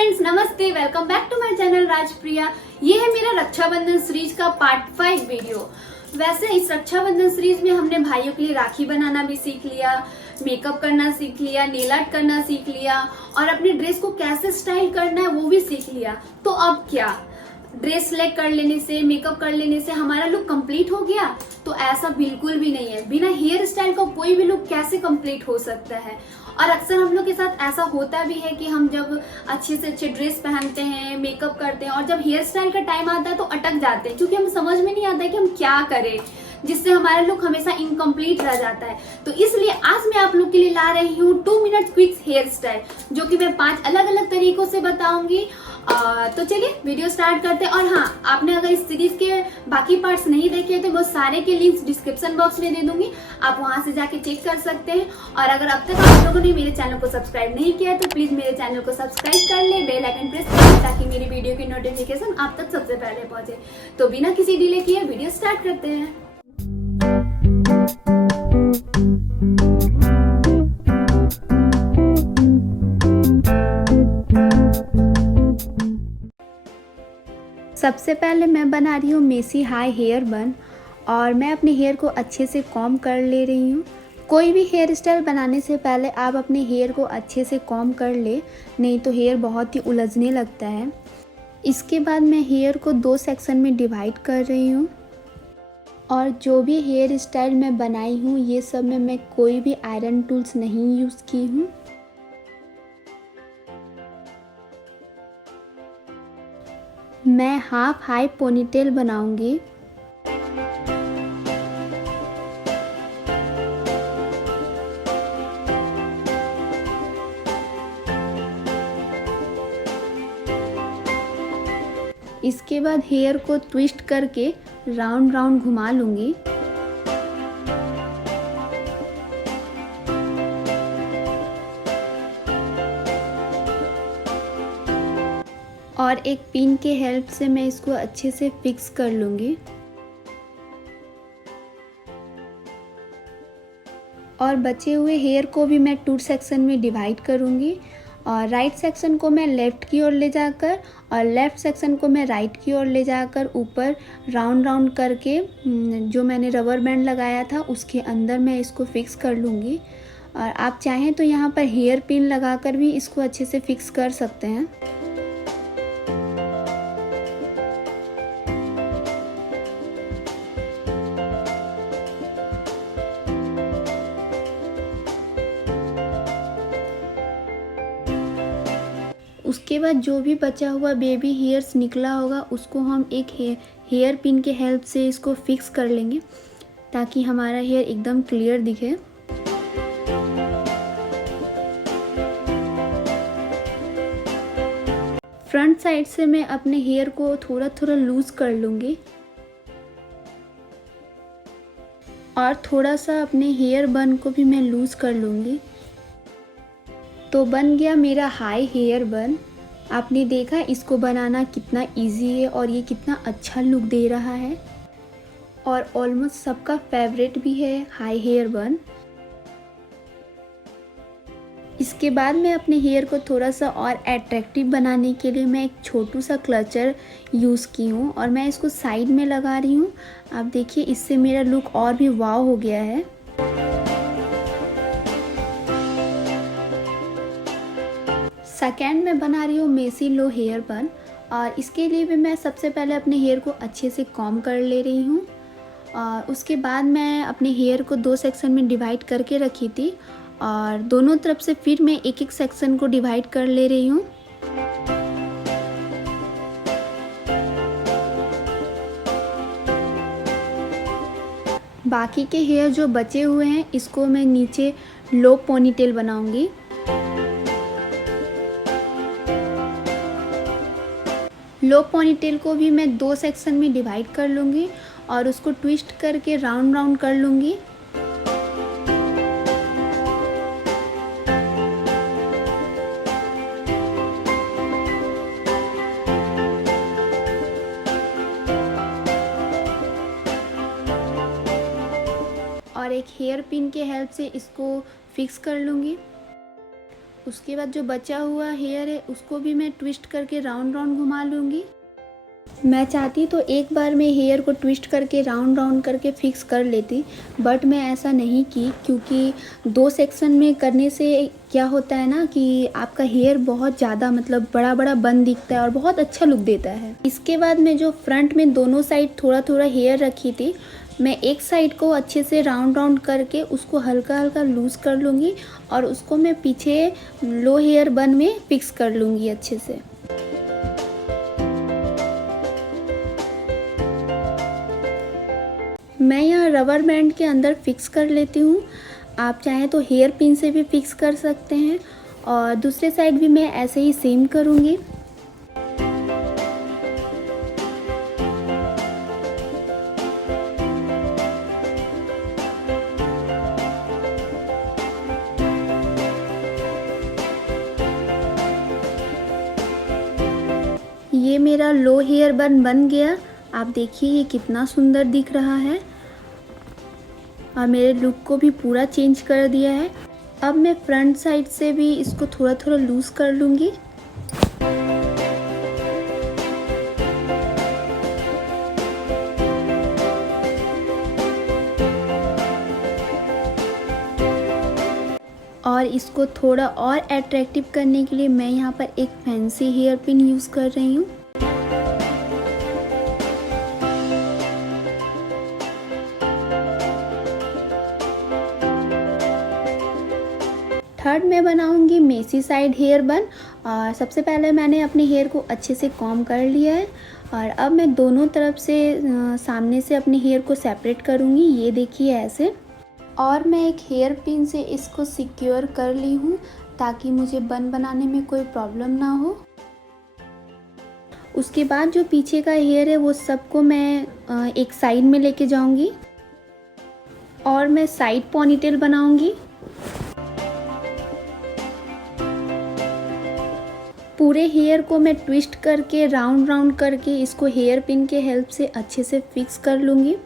Friends, नमस्ते। Welcome back to my channel Rajpriya. ये है मेरा रक्षाबंधन सीरीज का पार्ट 5 वीडियो। वैसे इस रक्षाबंधन सीरीज में हमने भाइयों के लिए राखी बनाना भी सीख लिया, मेकअप करना सीख लिया, नेल आर्ट करना सीख लिया और अपनी ड्रेस को कैसे स्टाइल करना है वो भी सीख लिया। तो अब क्या, ड्रेस सिलेक्ट कर लेने से, मेकअप कर लेने से हमारा लुक कंप्लीट हो गया? तो ऐसा बिल्कुल भी नहीं है। बिना हेयर स्टाइल का कोई भी लुक कैसे कंप्लीट हो सकता है। और अक्सर हम लोग के साथ ऐसा होता भी है कि हम जब अच्छे से अच्छे ड्रेस पहनते हैं, मेकअप करते हैं और जब हेयर स्टाइल का टाइम आता है तो अटक जाते हैं, क्योंकि हमें समझ में नहीं आता है कि हम क्या करें, जिससे हमारा लुक हमेशा इनकम्प्लीट रह जाता है। तो इसलिए आज मैं आप लोग के लिए ला रही हूँ 2 मिनट क्विक हेयर स्टाइल, जो कि मैं 5 अलग अलग तरीकों से बताऊंगी। तो चलिए वीडियो स्टार्ट करते हैं। और हाँ, आपने अगर इस सीरीज के बाकी पार्ट्स नहीं देखे तो वो सारे के लिंक्स डिस्क्रिप्शन बॉक्स में दे दूंगी, आप वहां से जाके चेक कर सकते हैं। और अगर अब तक आप लोगों ने मेरे चैनल को सब्सक्राइब नहीं किया तो प्लीज मेरे चैनल को सब्सक्राइब कर ले, बेल आइकन प्रेस कर ले, ताकि मेरी वीडियो की नोटिफिकेशन आप तक सबसे पहले पहुंचे। तो बिना किसी डिले किए वीडियो स्टार्ट करते हैं। सबसे पहले मैं बना रही हूँ मेसी हाई हेयर बन, और मैं अपने हेयर को अच्छे से कॉम्ब कर ले रही हूँ। कोई भी हेयर स्टाइल बनाने से पहले आप अपने हेयर को अच्छे से कॉम्ब कर ले, नहीं तो हेयर बहुत ही उलझने लगता है। इसके बाद मैं हेयर को 2 सेक्शन में डिवाइड कर रही हूँ, और जो भी हेयर स्टाइल मैं बनाई हूँ ये सब में मैं कोई भी आयरन टूल्स नहीं यूज़ की हूँ। मैं हाफ हाई पोनीटेल बनाऊंगी। इसके बाद हेयर को ट्विस्ट करके राउंड राउंड घुमा लूंगी। और एक पिन के हेल्प से मैं इसको अच्छे से फिक्स कर लूँगी। और बचे हुए हेयर को भी मैं 2 सेक्शन में डिवाइड करूँगी, और राइट सेक्शन को मैं लेफ़्ट की ओर ले जाकर और लेफ़्ट सेक्शन को मैं राइट की ओर ले जाकर ऊपर राउंड राउंड करके जो मैंने रबर बैंड लगाया था उसके अंदर मैं इसको फिक्स कर लूँगी। और आप चाहें तो यहाँ पर हेयर पिन लगाकर भी इसको अच्छे से फिक्स कर सकते हैं। उसके बाद जो भी बचा हुआ बेबी हेयर्स निकला होगा उसको हम एक हेयर पिन के हेल्प से इसको फिक्स कर लेंगे, ताकि हमारा हेयर एकदम क्लियर दिखे। फ्रंट साइड से मैं अपने हेयर को थोड़ा थोड़ा लूज कर लूँगी, और थोड़ा सा अपने हेयर बन को भी मैं लूज कर लूँगी। तो बन गया मेरा हाई हेयर बन। आपने देखा इसको बनाना कितना इजी है और ये कितना अच्छा लुक दे रहा है, और ऑलमोस्ट सबका फेवरेट भी है हाई हेयर बन। इसके बाद मैं अपने हेयर को थोड़ा सा और अट्रैक्टिव बनाने के लिए मैं एक छोटू सा क्लचर यूज़ की हूँ, और मैं इसको साइड में लगा रही हूँ। आप देखिए इससे मेरा लुक और भी वाव हो गया है। सेकेंड में बना रही हूँ मेसी लो हेयर बन, और इसके लिए भी मैं सबसे पहले अपने हेयर को अच्छे से कॉम्ब कर ले रही हूँ। और उसके बाद मैं अपने हेयर को 2 सेक्शन में डिवाइड करके रखी थी, और दोनों तरफ से फिर मैं एक एक सेक्शन को डिवाइड कर ले रही हूँ। बाकी के हेयर जो बचे हुए हैं इसको मैं नीचे लो पोनीटेल बनाऊंगी। लो पोनीटेल को भी मैं 2 सेक्शन में डिवाइड कर लूँगी और उसको ट्विस्ट करके राउंड राउंड कर लूँगी। और एक हेयर पिन के हेल्प से इसको फिक्स कर लूँगी। उसके बाद जो बचा हुआ हेयर है उसको भी मैं ट्विस्ट करके राउंड राउंड घुमा लूँगी। मैं चाहती तो एक बार में हेयर को ट्विस्ट करके राउंड राउंड करके फिक्स कर लेती, बट मैं ऐसा नहीं की, क्योंकि 2 सेक्शन में करने से क्या होता है ना कि आपका हेयर बहुत ज़्यादा मतलब बड़ा बड़ा बन दिखता है और बहुत अच्छा लुक देता है। इसके बाद मैं जो फ्रंट में दोनों साइड थोड़ा थोड़ा हेयर रखी थी, मैं एक साइड को अच्छे से राउंड राउंड करके उसको हल्का हल्का लूज़ कर लूँगी और उसको मैं पीछे लो हेयर बन में फिक्स कर लूँगी अच्छे से। मैं यहाँ रबर बैंड के अंदर फिक्स कर लेती हूँ। आप चाहें तो हेयर पिन से भी फिक्स कर सकते हैं और दूसरे साइड भी मैं ऐसे ही सेम करूँगी। ये मेरा लो हेयर बन गया। आप देखिए ये कितना सुंदर दिख रहा है और मेरे लुक को भी पूरा चेंज कर दिया है। अब मैं फ्रंट साइड से भी इसको थोड़ा थोड़ा लूज़ कर लूँगी। और इसको थोड़ा और अट्रैक्टिव करने के लिए मैं यहाँ पर एक फैंसी हेयर पिन यूज़ कर रही हूँ। थर्ड मैं बनाऊंगी मेसी साइड हेयर बन। और सबसे पहले मैंने अपने हेयर को अच्छे से कॉम्ब कर लिया है और अब मैं दोनों तरफ से सामने से अपने हेयर को सेपरेट करूंगी। ये देखिए ऐसे। और मैं एक हेयर पिन से इसको सिक्योर कर ली हूँ ताकि मुझे बन बनाने में कोई प्रॉब्लम ना हो। उसके बाद जो पीछे का हेयर है वो सबको मैं एक साइड में लेके जाऊंगी और मैं साइड पोनीटेल बनाऊंगी। पूरे हेयर को मैं ट्विस्ट करके राउंड राउंड करके इसको हेयर पिन के हेल्प से अच्छे से फिक्स कर लूँगी।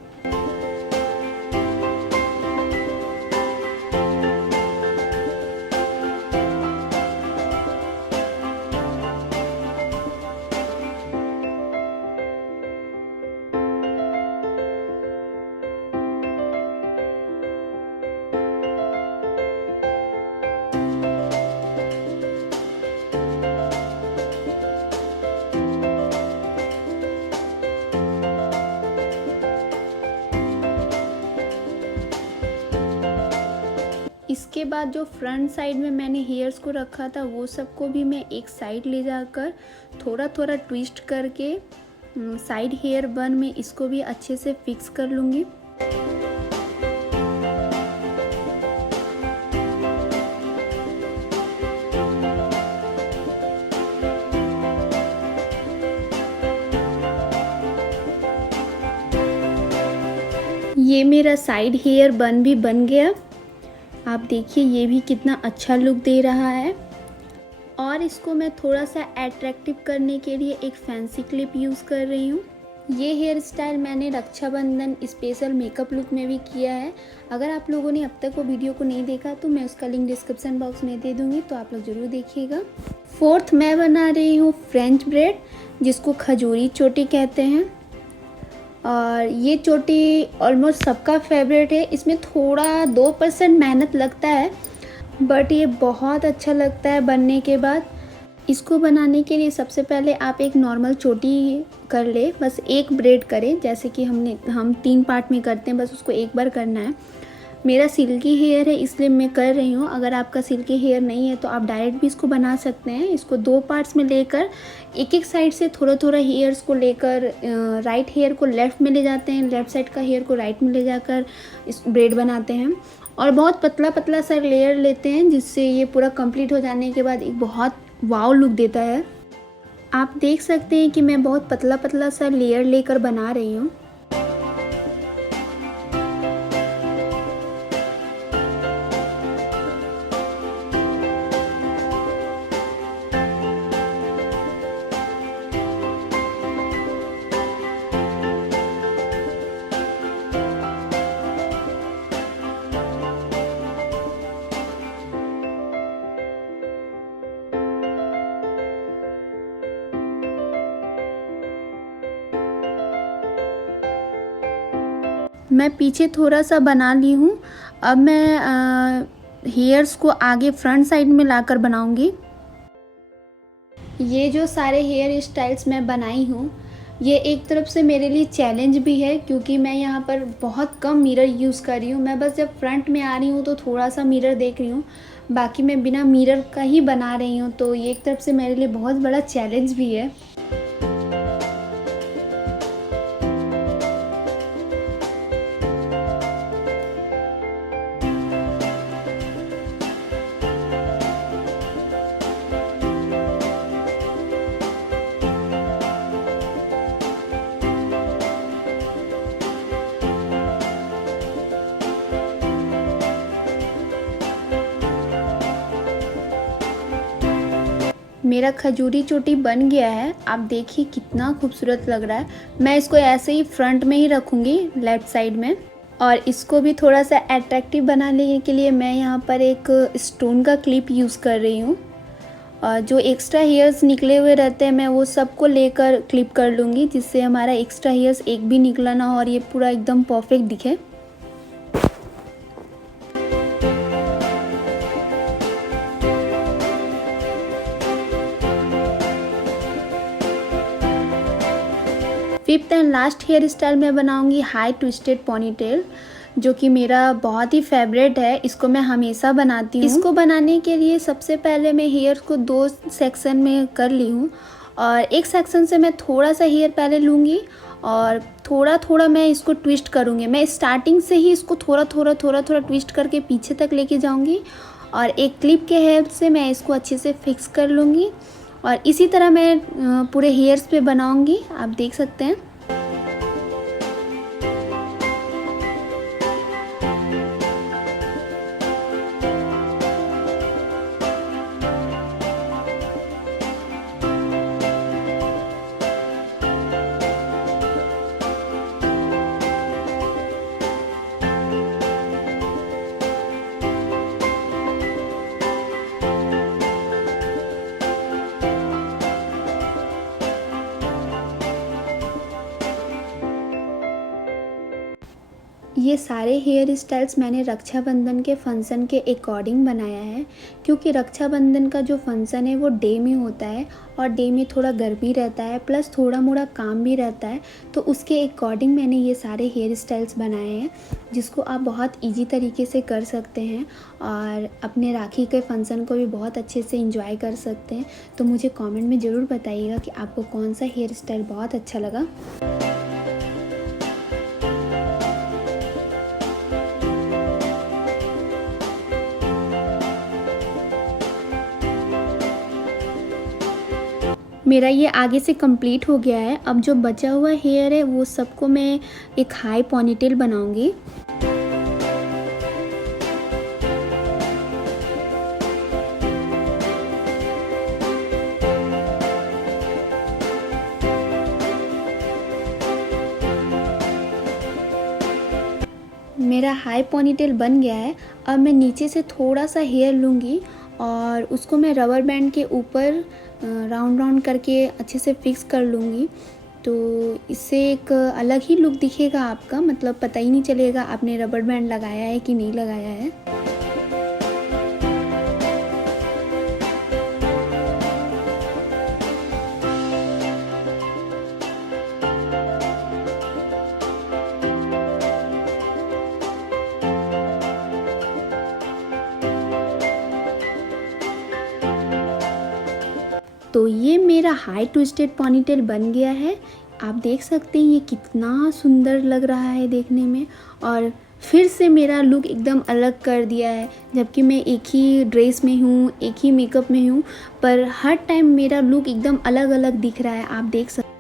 इसके बाद जो फ्रंट साइड में मैंने हेयर्स को रखा था वो सबको भी मैं एक साइड ले जाकर थोड़ा थोड़ा ट्विस्ट करके साइड हेयर बन में इसको भी अच्छे से फिक्स कर लूँगी। ये मेरा साइड हेयर बन भी बन गया। आप देखिए ये भी कितना अच्छा लुक दे रहा है। और इसको मैं थोड़ा सा अट्रैक्टिव करने के लिए एक फैंसी क्लिप यूज़ कर रही हूँ। ये हेयर स्टाइल मैंने रक्षाबंधन स्पेशल मेकअप लुक में भी किया है। अगर आप लोगों ने अब तक वो वीडियो को नहीं देखा तो मैं उसका लिंक डिस्क्रिप्शन बॉक्स में दे दूँगी, तो आप लोग ज़रूर देखिएगा। फोर्थ मैं बना रही हूँ फ्रेंच ब्रेड, जिसको खजूरी चोटी कहते हैं। और ये चोटी ऑलमोस्ट सबका फेवरेट है। इसमें थोड़ा 2% मेहनत लगता है, बट ये बहुत अच्छा लगता है बनने के बाद। इसको बनाने के लिए सबसे पहले आप एक नॉर्मल चोटी कर ले, बस एक ब्रेड करें, जैसे कि हम 3 पार्ट में करते हैं, बस उसको एक बार करना है। मेरा सिल्की हेयर है इसलिए मैं कर रही हूँ। अगर आपका सिल्की हेयर नहीं है तो आप डायरेक्ट भी इसको बना सकते हैं। इसको 2 पार्ट्स में लेकर एक एक साइड से थोड़ा थोड़ा हेयर्स को लेकर राइट हेयर को लेफ़्ट में ले जाते हैं, लेफ़्ट साइड का हेयर को राइट में ले जाकर इस ब्रेड बनाते हैं। और बहुत पतला पतला सा लेयर लेते हैं, जिससे ये पूरा कंप्लीट हो जाने के बाद एक बहुत वाव लुक देता है। आप देख सकते हैं कि मैं बहुत पतला पतला सा लेयर लेकर बना रही हूँ। मैं पीछे थोड़ा सा बना ली हूँ। अब मैं हेयर्स को आगे फ्रंट साइड में लाकर बनाऊँगी। ये जो सारे हेयर स्टाइल्स मैं बनाई हूँ, ये एक तरफ से मेरे लिए चैलेंज भी है, क्योंकि मैं यहाँ पर बहुत कम मिरर यूज़ कर रही हूँ। मैं बस जब फ्रंट में आ रही हूँ तो थोड़ा सा मिरर देख रही हूँ, बाकी मैं बिना मिरर का ही बना रही हूँ। तो ये एक तरफ से मेरे लिए बहुत बड़ा चैलेंज भी है। मेरा खजूरी चोटी बन गया है। आप देखिए कितना खूबसूरत लग रहा है। मैं इसको ऐसे ही फ्रंट में ही रखूँगी लेफ़्ट साइड में। और इसको भी थोड़ा सा अट्रैक्टिव बनाने के लिए मैं यहाँ पर एक स्टोन का क्लिप यूज़ कर रही हूँ। और जो एक्स्ट्रा हेयर्स निकले हुए रहते हैं मैं वो सबको लेकर क्लिप कर लूँगी, जिससे हमारा एक्स्ट्रा हेयर्स एक भी निकला ना हो और ये पूरा एकदम परफेक्ट दिखे। Fifth and last hair style मैं बनाऊंगी हाई ट्विस्टेड पोनीटेल, जो कि मेरा बहुत ही फेवरेट है। इसको मैं हमेशा बनाती हूँ। इसको बनाने के लिए सबसे पहले मैं हेयर को 2 सेक्शन में कर ली हूँ, और एक सेक्शन से मैं थोड़ा सा हेयर पहले लूँगी और थोड़ा थोड़ा मैं इसको ट्विस्ट करूँगी। मैं स्टार्टिंग से ही इसको थोड़ा थोड़ा ट्विस्ट करके पीछे तक लेके जाऊँगी, और एक क्लिप के हेल्प से मैं इसको अच्छे से फिक्स कर लूँगी। और इसी तरह मैं पूरे हेयर्स पे बनाऊँगी, आप देख सकते हैं। ये सारे हेयर स्टाइल्स मैंने रक्षाबंधन के फंक्शन के अकॉर्डिंग बनाया है, क्योंकि रक्षाबंधन का जो फंक्शन है वो डे में होता है, और डे में थोड़ा गर्मी रहता है प्लस थोड़ा मोड़ा काम भी रहता है। तो उसके अकॉर्डिंग मैंने ये सारे हेयर स्टाइल्स बनाए हैं, जिसको आप बहुत इजी तरीके से कर सकते हैं और अपने राखी के फंक्शन को भी बहुत अच्छे से एंजॉय कर सकते हैं। तो मुझे कमेंट में ज़रूर बताइएगा कि आपको कौन सा हेयर स्टाइल बहुत अच्छा लगा। मेरा ये आगे से कंप्लीट हो गया है। अब जो बचा हुआ हेयर है वो सबको मैं एक हाई पोनीटेल बनाऊंगी। मेरा हाई पोनीटेल बन गया है। अब मैं नीचे से थोड़ा सा हेयर लूँगी और उसको मैं रबर बैंड के ऊपर राउंड करके अच्छे से फिक्स कर लूँगी। तो इससे एक अलग ही लुक दिखेगा आपका, मतलब पता ही नहीं चलेगा आपने रबर बैंड लगाया है कि नहीं लगाया है। तो ये मेरा हाई ट्विस्टेड पोनीटेल बन गया है। आप देख सकते हैं ये कितना सुंदर लग रहा है देखने में, और फिर से मेरा लुक एकदम अलग कर दिया है। जबकि मैं एक ही ड्रेस में हूँ, एक ही मेकअप में हूँ, पर हर टाइम मेरा लुक एकदम अलग अलग दिख रहा है, आप देख सकते हैं।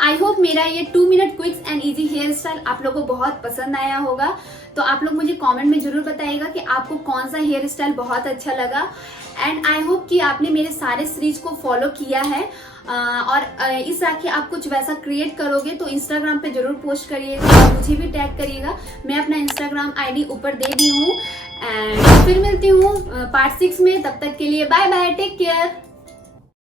आई होप मेरा ये 2 minute quicks and easy hair style आप लोगों को बहुत पसंद आया होगा। तो आप लोग मुझे कमेंट में जरूर बताइएगा कि आपको कौन सा हेयर स्टाइल बहुत अच्छा लगा। एंड आई होप कि आपने मेरे सारे सीरीज को फॉलो किया है, और इस राखी आप कुछ वैसा क्रिएट करोगे तो इंस्टाग्राम पे जरूर पोस्ट करिएगा और मुझे भी टैग करिएगा। मैं अपना इंस्टाग्राम आईडी ऊपर दे दी हूँ। एंड फिर मिलती हूँ पार्ट 6 में। तब तक के लिए बाय बाय, टेक केयर।